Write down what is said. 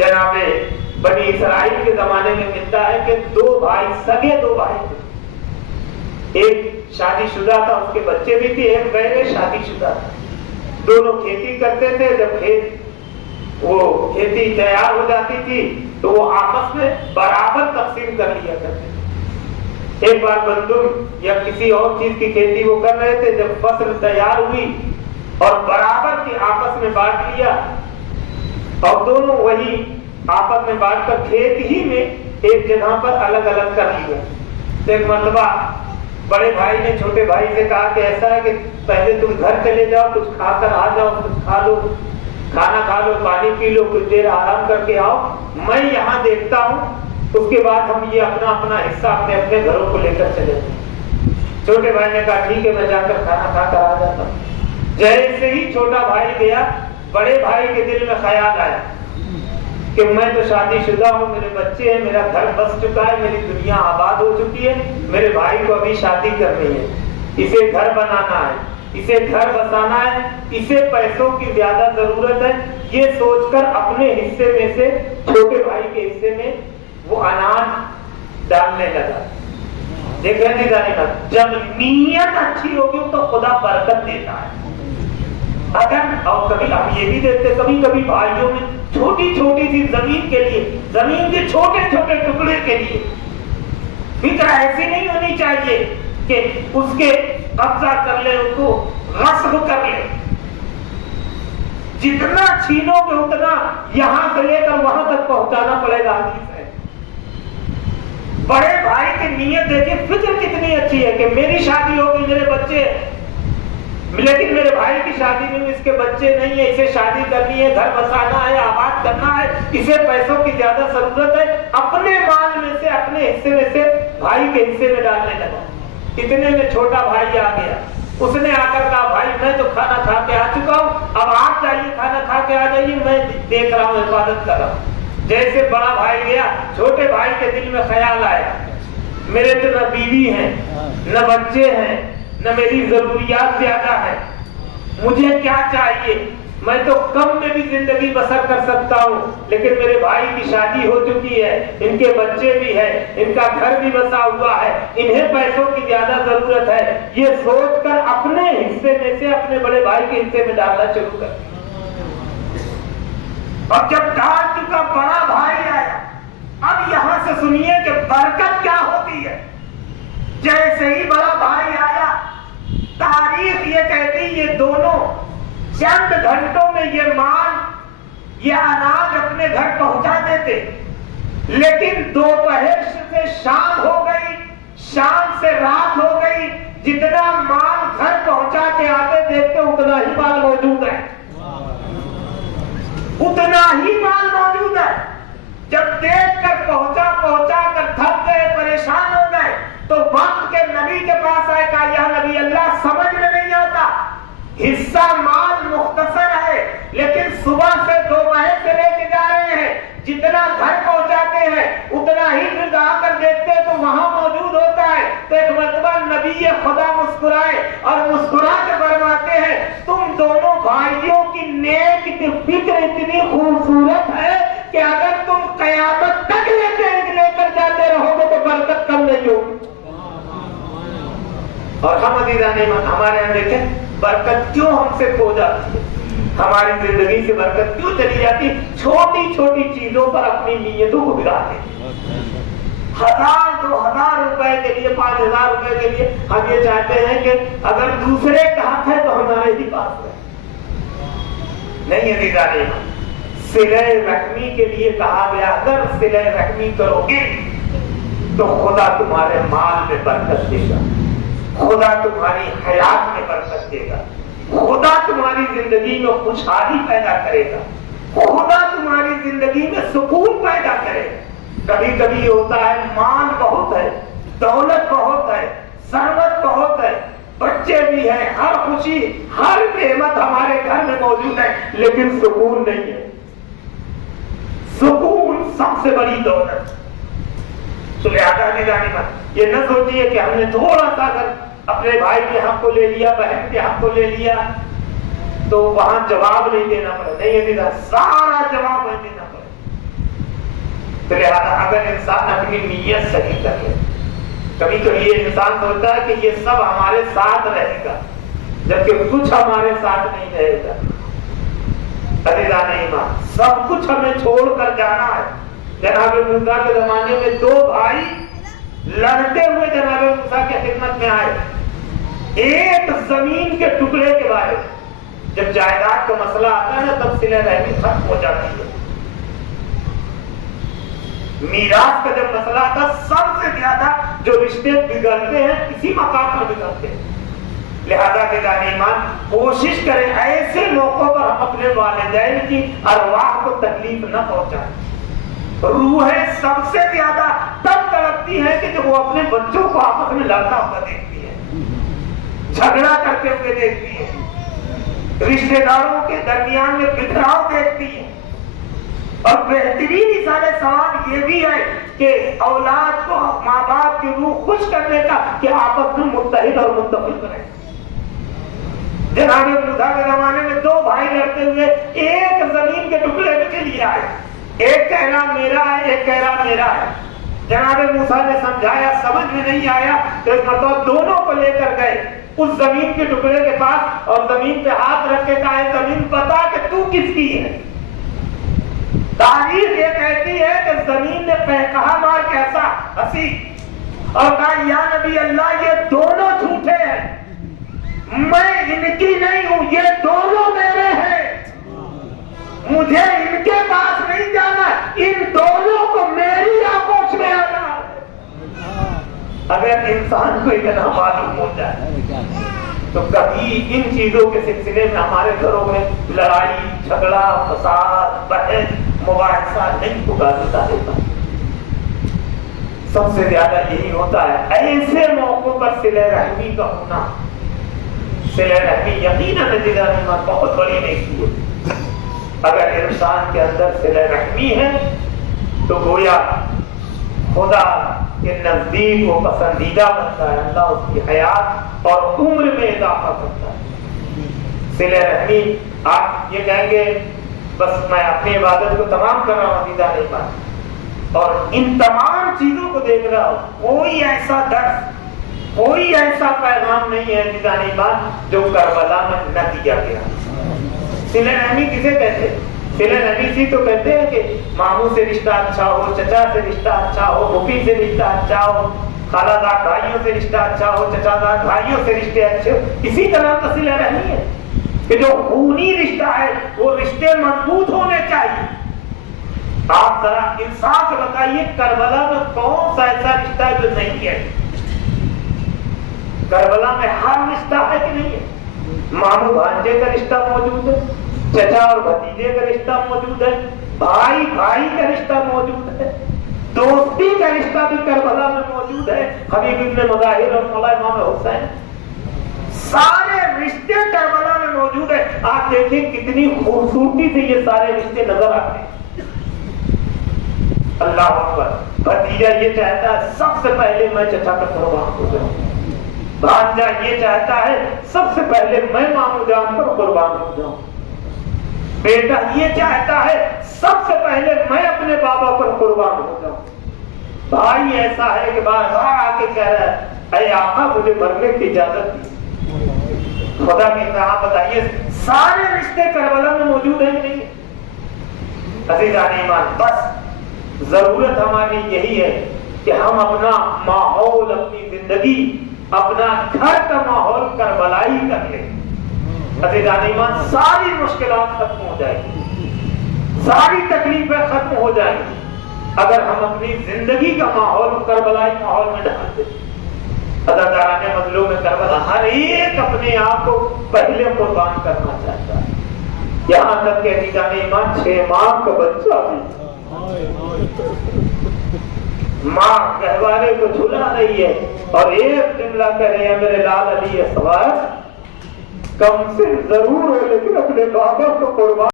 جناب بنی اسرائیل کے زمانے میں ملتا ہے کہ دو بھائی، سگے دو بھائی تھے، ایک شادی شدہ تھا، اس کے بچے بھی تھے، ایک غیر شادی شدہ تھا، دونوں کھیتی کرتے تھے۔ جب کھیتی تیار ہو جاتی تھی تو وہ آپس میں برابر تقسیم کر لیا کرتے تھے۔ ایک بار گندم یا کسی اور چیز کی کھیتی وہ کر رہے تھے، جب فصل تیار ہوئی اور برابر کی آپس میں بانٹ لیا، اور دونوں وہی آپس میں بانٹ کر کھیت ہی میں ایک جگہ پر الگ الگ کر لیا۔ تو ایک مرتبہ بڑے بھائی نے چھوٹے بھائی سے کہا کہ ایسا ہے کہ پہلے تم گھر چلے جاؤ، کچھ کھا کر آ جاؤ، کچھ کھا لو، کھانا کھا لو، پانی پی لو، کچھ دیر آرام کر کے آؤ، میں یہاں دیکھتا ہوں، اس کے بعد ہم یہ اپنا اپنا حصہ اپنے اپنے گھروں کو لے کر چلے جائیں۔ چھوٹے بھائی نے کہا ٹھیک ہے، میں جا کر کھانا کھا کر آ جاتا ہوں۔ جیسے ہی چھوٹا بھائی گیا، بڑے بھائی کے دل میں خیال آیا کہ میں تو شادی شدہ ہوں، میرے بچے ہیں، میرا گھر بس چکا ہے، میری دنیا آباد ہو چکی ہے، میرے بھائی کو ابھی شادی کرنی ہے، اسے گھر بنانا ہے، اسے گھر بسانا ہے، اسے پیسوں کی زیادہ ضرورت ہے۔ یہ سوچ کر اپنے حصے میں سے چھوٹے بھائی کے حصے میں وہ اناج ڈالنے لگا۔ دیکھیں جی غنیمت، جب نیت اچھی ہوگی تو خدا برکت دیتا ہے۔ اگر اور کبھی ہم یہ بھی دیکھتے، کبھی کبھی بھائیوں میں چھوٹی چھوٹی سی زمین کے لیے، زمین کے چھوٹے چھوٹے ٹکڑے کے لیے فکر ایسی نہیں ہونی چاہیے کہ اس کے قبضہ کر لے، اس کو غصب کر لے۔ جتنا چھینو گے اتنا یہاں سے لے کر وہاں تک پہنچانا پڑے گا۔ حدیث ہے۔ بڑے بھائی کی نیت دیکھیے، فکر کتنی اچھی ہے کہ میری شادی ہوگی، میرے بچے، لیکن میرے بھائی کی شادی میں اس کے بچے نہیں ہیں، اسے شادی کرنی ہے، گھر بسانا ہے، آباد کرنا ہے، اسے پیسوں کی زیادہ ضرورت ہے۔ اپنے مال میں سے، اپنے حصے میں سے بھائی کے حصے میں ڈالنے لگا۔ اتنے میں چھوٹا بھائی آ گیا، اس نے آ کر کہا بھائی میں تو کھانا کھا کے آ چکا ہوں، اب آپ جائیے کھانا کھا کے آ جائیے، میں دیکھ رہا ہوں، حفاظت کر رہا ہوں۔ جیسے بڑا بھائی گیا، چھوٹے بھائی کے دل میں خیال آیا میرے تو نہ بیوی ہیں، نہ بچے ہیں، نہ میری ضروریات زیادہ ہے، مجھے کیا چاہیے؟ میں تو کم میں بھی زندگی بسر کر سکتا ہوں، لیکن میرے بھائی کی شادی ہو چکی ہے، ان کے بچے بھی ہیں، ان کا گھر بھی بسا ہوا ہے، انہیں پیسوں کی زیادہ ضرورت ہے۔ یہ سوچ کر اپنے حصے میں سے اپنے بڑے بھائی کے حصے میں ڈالنا شروع کر دیا۔ اور جب ڈال چکا بڑا بھائی آیا، اب یہاں سے سنیے کہ برکت کیا ہوتی ہے۔ جیسے ہی بڑا بھائی آیا، تاریخ یہ کہتی یہ دونوں چند گھنٹوں میں یہ مال، یہ اناج اپنے گھر پہنچا دیتے، لیکن دوپہر سے شام ہو گئی، شام سے رات ہو گئی، جتنا مال گھر پہنچا کے آتے دیکھتے اتنا ہی مال موجود ہے، اتنا ہی مال موجود ہے۔ جب دیکھ کر پہنچا کر تھک گئے، پریشان ہو گئے، تو وقت کے نبی کے پاس آئے، کہا یا نبی اللہ سمجھ میں نہیں آتا، حصہ مال مختصر ہے، لیکن صبح سے دوپہر سے لے کے جا رہے ہیں، جتنا گھر پہنچاتے ہیں اتنا ہی پھر آ کر دیکھتے تو وہاں موجود ہوتا ہے۔ تو ایک مرتبہ نبی خدا مسکرائے اور مسکرا کے فرماتے ہیں تم دونوں بھائیوں کی نیک کی فکر اتنی خوبصورت ہے کہ اگر تم قیامت تک لے کر جاتے رہو گے تو برکت کم نہیں ہوگی۔ اور ہم عزیزان ایمان ہمارے یہاں دیکھیں برکت کیوں ہم سے کھو جاتی ہے، ہماری زندگی سے برکت کیوں چلی جاتی؟ چھوٹی چھوٹی چیزوں پر اپنی نیتوں کو بگاڑتے ہیں۔ 1000 2000 روپے کے لیے، 5000 روپے کے لیے ہم یہ چاہتے ہیں کہ اگر دوسرے کا حق ہے تو ہمارے ہی پاس ہے۔ نہیں عزیزان ایمان، صلہ رحمی کے لیے کہا گیا اگر صلہ رحمی کرو گے تو خدا تمہارے مال میں برکت دے گا، خدا تمہاری حیات میں برکت دے گا، خدا تمہاری زندگی میں خوشحالی پیدا کرے گا، خدا تمہاری زندگی میں سکون پیدا کرے گا۔ کبھی کبھی ہوتا ہے مال بہت ہے، دولت بہت ہے، ثروت بہت ہے، بچے بھی ہیں، ہر خوشی ہر نعمت ہمارے گھر میں موجود ہے، لیکن سکون نہیں ہے۔ سکون سب سے بڑی دولت۔ تو لہذا نگرانی یہ نہ سوچیے کہ ہم نے تھوڑا سا اگر اپنے بھائی کے حق کو لے لیا، بہن کے حق کو لے لیا تو وہاں جواب نہیں دینا پڑے، نہیں دینا، سارا جواب نہیں دینا پڑے۔ تو لہٰذا اگر انسان اپنی نیت صحیح کر لے، کبھی کبھی یہ انسان سوچتا ہے کہ یہ سب ہمارے ساتھ رہے گا، جبکہ کچھ ہمارے ساتھ نہیں رہے گا۔ عزیزان ایمان، سب کچھ ہمیں چھوڑ کر جانا ہے۔ جناب موسیٰ کے زمانے میں دو بھائی لڑتے ہوئے جناب موسیٰ کی خدمت میں آئے، ایک زمین کے ٹکڑے کے بارے میں۔ جب جائیداد کا مسئلہ آتا ہے نا تب صلہ رحمی ختم ہو جاتی ہے۔ میراث کا جب مسئلہ آتا ہے سب سے زیادہ جو رشتے بگڑتے ہیں اسی مقام پر بگڑتے ہیں۔ لہذا کہ جان ایمان کوشش کریں ایسے موقعوں پر ہم اپنے والدین کی ارواح کو تکلیف نہ پہنچائیں۔ روحیں سب سے زیادہ تب تڑپتی ہے کہ جب وہ اپنے بچوں کو آپس میں لڑتا ہوا دیکھتی ہے، جھگڑا کرتے ہوئے دیکھتی ہے، رشتہ داروں کے درمیان میں بکھراؤ دیکھتی ہے۔ اور بہترین اشارے ثواب یہ بھی ہے کہ اولاد کو ماں باپ کی روح خوش کرنے کا کہ آپس میں متحد اور متفق رہیں۔ جناب موسیٰ کے زمانے میں دو بھائی لڑتے ہوئے ایک زمین کے ٹکڑے کے لیے آئے، ایک کہہ رہا میرا ہے، ایک کہہ رہا میرا ہے۔ جناب موسیٰ نے سمجھایا، سمجھ میں نہیں آیا تو ایک مرتبہ دونوں کو لے کر گئے اس زمین کے ٹکڑے کے پاس اور زمین پہ ہاتھ رکھ کے کہا زمین بتا کہ تو کس کی ہے۔ تاریخ یہ کہتی ہے کہ زمین نے کہا مار کیسا ہنسی اور کہا یا نبی اللہ یہ دونوں جھوٹے ہیں، میں ان کی نہیں ہوں، یہ دونوں میرے ہیں، مجھے ان کے پاس نہیں جانا، ان دونوں کو میری آگوش میں آنا ہے۔ اگر انسان کو اتنا معلوم ہو جائے تو کبھی ان چیزوں کے سلسلے میں ہمارے گھروں میں لڑائی جھگڑا فساد بحث مباحثہ نہیں ہوگا۔ سب سے زیادہ یہی ہوتا ہے ایسے موقعوں پر صلہ رحمی کا ہونا۔ صلہ رحمی یقیناً بہت بڑی نیکی ہے۔ اگر انسان کے اندر صلہ رحمی ہے تو گویا خدا کے نزدیک وہ پسندیدہ بنتا ہے، اللہ اس کی حیات اور عمر میں اضافہ کرتا ہے۔ صلہ رحمی آپ یہ کہیں گے بس میں اپنی عبادت کو تمام کر رہا ہوں عزیزان ایمان، اور ان تمام چیزوں کو دیکھ رہا ہوں، کوئی ایسا درس کوئی ایسا پیغام نہیں ہے عزیزان ایمان جو کربلا میں نہ دیا گیا۔ صلہ رحمی کسے کہتے ہیں؟ صلہ رحمی سی تو کہتے ہیں کہ ماموں سے رشتہ اچھا ہو، چچا سے رشتہ اچھا ہو، پھوپھی سے رشتہ اچھا ہو، خالہ دار بھائیوں سے رشتہ اچھا ہو، چچا دار بھائیوں سے رشتے اچھے ہو، اسی طرح کا صلہ رحمی ہے کہ جو خونی رشتہ ہے وہ رشتے مضبوط ہونے چاہیے۔ آپ ذرا انصاف سے بتائیے کربلا میں کون سا ایسا رشتہ ہے جو نہیں ہے؟ کربلا میں ہر رشتہ ہے کہ نہیں ہے؟ ماموں بھانجے کا رشتہ موجود ہے، چچا اور بھتیجے کا رشتہ موجود ہے، بھائی بھائی کا رشتہ موجود ہے، دوستی کا رشتہ بھی کربلا میں موجود ہے، حبیب ابن مظاہر اور مولا امام حسین، سارے رشتے کربلا میں موجود ہیں۔ آپ دیکھیں کتنی خوبصورتی سے یہ سارے رشتے نظر آتے ہیں۔ اللہ اکبر، بھتیجا یہ چاہتا ہے سب سے پہلے میں چچا کا قربان ہو جاؤں، بھانجا یہ چاہتا ہے سب سے پہلے میں ماموں جان پر قربان ہو جاؤں، بیٹا یہ چاہتا ہے سب سے پہلے میں اپنے بابا پر قربان ہو جاؤں، بھائی ایسا ہے کہ بار بار آ کے کہہ رہا ہے اے آقا مجھے مرنے کی اجازت دی۔ خدا کی طرح بتائیے سارے رشتے کربلا میں موجود ہیں کہ نہیں؟ عزیزان ایمان بس ضرورت ہماری یہی ہے کہ ہم اپنا ماحول، اپنی زندگی، اپنا گھر کا ماحول کربلائی کر لیں۔ عزیزان ایمان ساری مشکلات ختم ہو جائیں گی، ساری تکلیفیں ختم ہو جائیں گی اگر ہم اپنی زندگی کا ماحول کربلائی ماحول میں ڈال دیں۔ عزاداران مظلوم کربلا ہر ایک اپنے آپ کو پہلے قربان کرنا چاہتا ہے، یہاں تک کہ عزیزان ایمان 6 ماہ کا بچہ بھی ماں گہوارے کو جھلا رہی ہے اور ایک جملہ کہہ رہے ہیں میرے لال علی اسوار کم سے ضرور ہو لیکن اپنے بابا کو قربان